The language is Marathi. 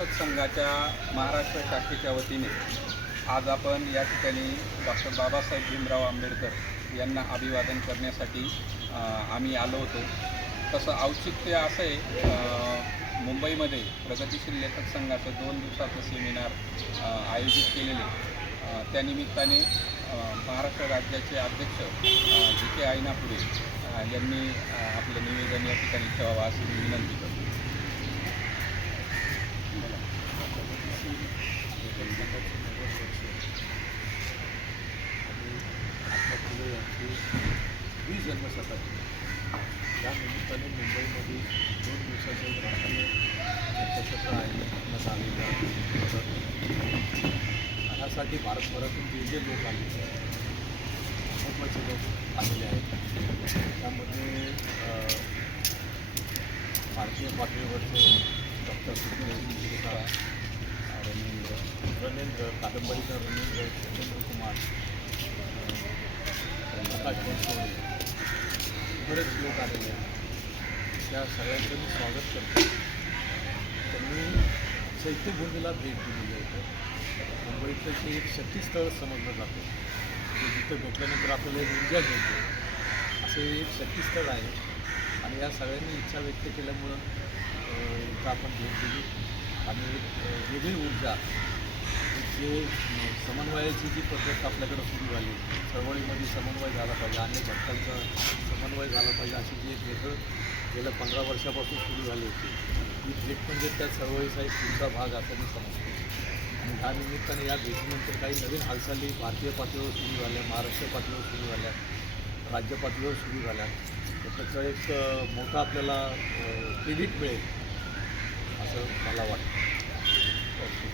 लेखक संघाच्या महाराष्ट्र शाखेच्या वतीने आज आपण या ठिकाणी डॉक्टर बाबासाहेब भीमराव आंबेडकर यांना अभिवादन करण्यासाठी आम्ही आलो होतो. तसं औचित्य असं आहे, मुंबईमध्ये प्रगतिशील लेखक संघाचं 2 दिवसाचं सेमिनार आयोजित केलेले. त्यानिमित्ताने महाराष्ट्र राज्याचे अध्यक्ष जी.के. आयनापुरे यांनी आपलं निवेदन या ठिकाणी ठेवावं अशी मी विनंती करतो. यांची 20 जन्मशताब्दी या निमित्ताने मुंबईमध्ये 2 दिवसाचं एक राष्ट्रीय चर्चासत्र आयोजित आलेलं होतं. यासाठी भारतभरातून जे लोक आले, महत्त्वाचे लोक आलेले आहेत. त्यामध्ये भारतीय पातळीवरचे डॉक्टर सुखदेव रणेंद्र कादंबरीकर रणेंद्र सत्येंद्र कुमार, प्रकाश बनसोडे, बरेच लोक आलेले आहेत. त्या सगळ्यांचं मी स्वागत करतो. त्यांनी चैत्यभूमीला भेट दिलेली आहे. मुंबईचं ते एक शक्तीस्थळ समजलं जातं, की जिथं भेटल्यानंतर आपल्याला एक ऊर्जा मिळते, असे एक शक्तीस्थळ आहे. आणि या सगळ्यांनी इच्छा व्यक्त केल्यामुळं इथं आपण भेट दिली आणि एक वेगळी ऊर्जा, जे समन्वयाची जी पद्धत आपल्याकडं सुरू झाली, चळवळीमध्ये समन्वय झाला पाहिजे, अनेक घटकांचा समन्वय झाला पाहिजे, अशी जी एक भेट गेल्या 15 वर्षापासून सुरू झाली होती. ही भेट म्हणजे त्या चळवळीचा एक पुढचा भाग असं मी समजतो. आणि ह्या निमित्ताने या भेटीनंतर काही नवीन हालचाली भारतीय पातळीवर सुरू झाल्या, महाराष्ट्र पातळीवर सुरू झाल्या, राज्य पातळीवर सुरू झाल्या. तर त्याचा एक मोठा आपल्याला क्रेडिट मिळेल असं मला वाटतं. ओके.